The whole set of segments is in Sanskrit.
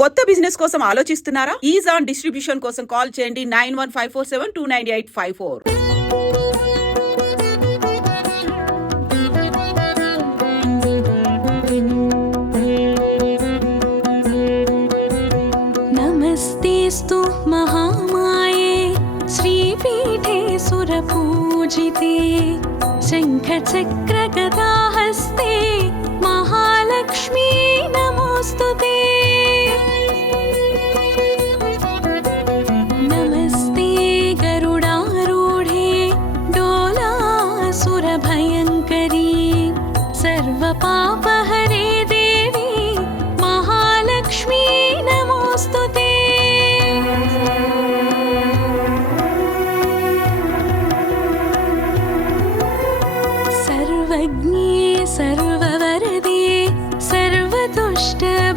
కొత్త బిజినెస్ కోసం ఆలోచిస్తున్నారా ఈజ్ ఆన్ డిస్ట్రిబ్యూషన్ కోసం కాల్ చేయండి nine one five four seven two nine eight five four नमस्तेऽस्तु महामाये श्रीपीठे सुरपूजिते शङ्खचक्रगदाहस्ते महालक्ष्मी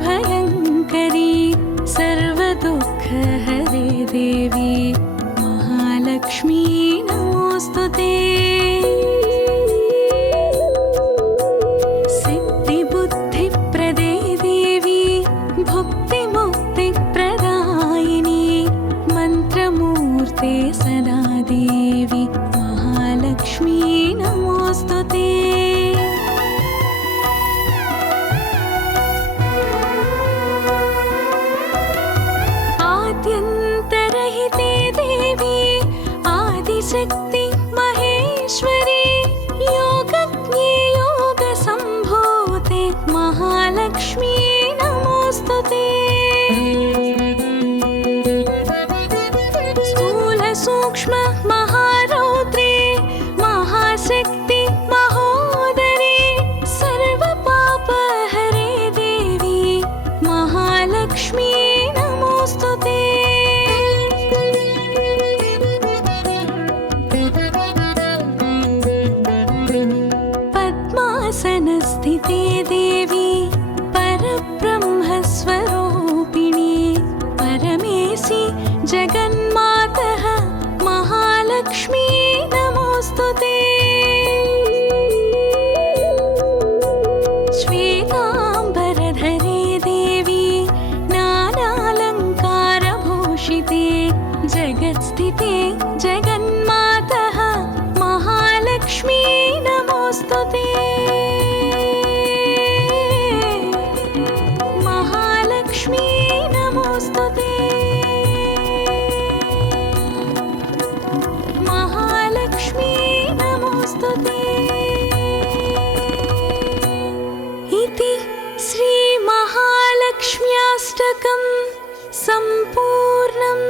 सर्वदुष्टभयङ्करी सर्वदुःखहरे देवी महालक्ष्मी नमोऽस्तु ते। सिद्धिबुद्धिप्रदे देवी भुक्तिमुक्तिप्रदायिनी मन्त्रमूर्ते सदा देवी महालक्ष्मी नमोऽस्तु ते take the पद्मासनस्थिते देवी परब्रह्मस्वरूपिणी परमेशि जगन्मातः महालक्ष्मी। नमोऽस्तु ते। श्वेताम्बरधरे देवी नानालङ्कारभूषिते जगत्स्थिते जगन्मातः महालक्ष्मी श्रीमहालक्ष्म्याष्टकं सम्पूर्णम्।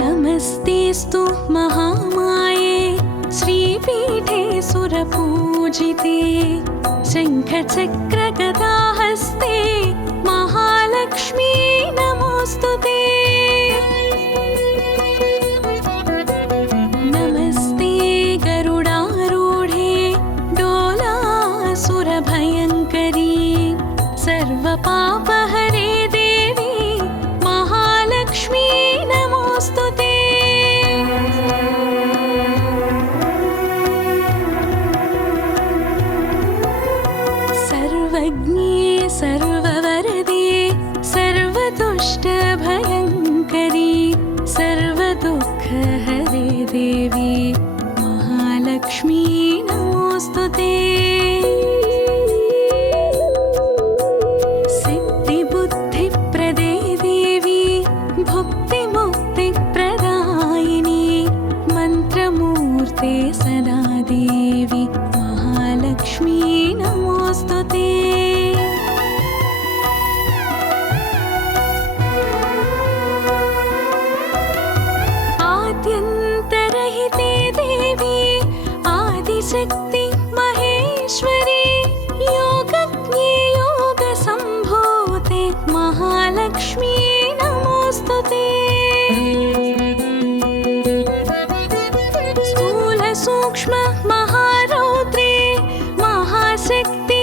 नमस्तेऽस्तु महामाये श्रीपीठे सुरपूजिते शङ्खचक्रगदाहस्ते सर्वज्ञे सर्ववरदे सर्वदुष्टभयङ्करी सर्वदुःखहरे देवी महालक्ष्मी नमोऽस्तु ते। सिद्धिबुद्धिप्रदे देवी भुक्तिमुक्तिप्रदायिनी मन्त्रमूर्ते योगसम्भूते महालक्ष्मी नमोऽस्तु ते स्थूलसूक्ष्म महारौद्रे महाशक्ति